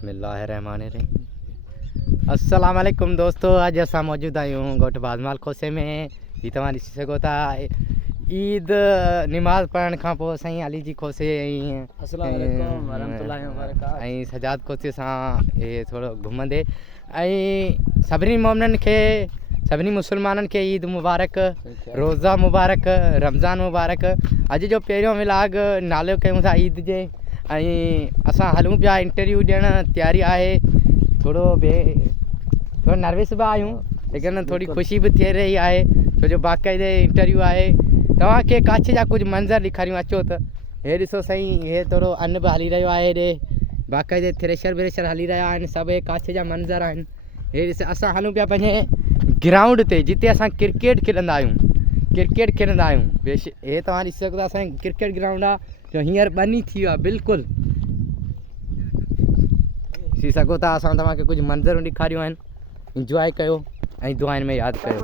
बिस्मिल्लाहिर्रहमानिर्रहीम। अस्सलाम वालेकुम दोस्तों, आज असां मौजूद आहियूं गोठ बाज़माल खोसे में। ही तव्हां ॾिसी सघो था ईद नमाज़ पढ़ण खां पोइ साईं अली जी खोसे ऐं सजाद खोसे सां इहे थोरो घुमंदे ऐं सभिनी मोमिननि खे सभिनी मुस्लमाननि खे ईद मुबारक, रोज़ा मुबारक, रमज़ान मुबारक। अॼु जो पहिरियों व्लॉग नालो कयूं था ईद जे ऐं असां हलूं पिया इंटरव्यू ॾियणु। तयारी आहे, थोरो नर्वस बि आहियूं लेकिन थोरी ख़ुशी बि थी रही आहे छो जो बाक़ाइदे इंटरव्यू आहे। तव्हांखे काछ जा कुझु मंज़र ॾेखारियूं अचो त हे ॾिसो साईं, हे थोरो अन्न बि हली रहियो आहे, हेॾे बाक़ाइदे थ्रेशर व्रेशर हली रहिया आहिनि, सभु हे काछ जा मंज़र आहिनि। हे ॾिस असां हलूं पिया पंहिंजे ग्राउंड ते जिते असां क्रिकेट खेॾंदा आहियूं। हे तव्हां ॾिसी सघो था असांजो क्रिकेट ग्राउंड आहे जो हींअर बनी थी वियो आहे बिल्कुलु। ॾिसी सघो था असां तव्हांखे कुझु मंज़रूं ॾेखारियूं आहिनि। इंजॉय कयो ऐं दुआनि में यादि कयो।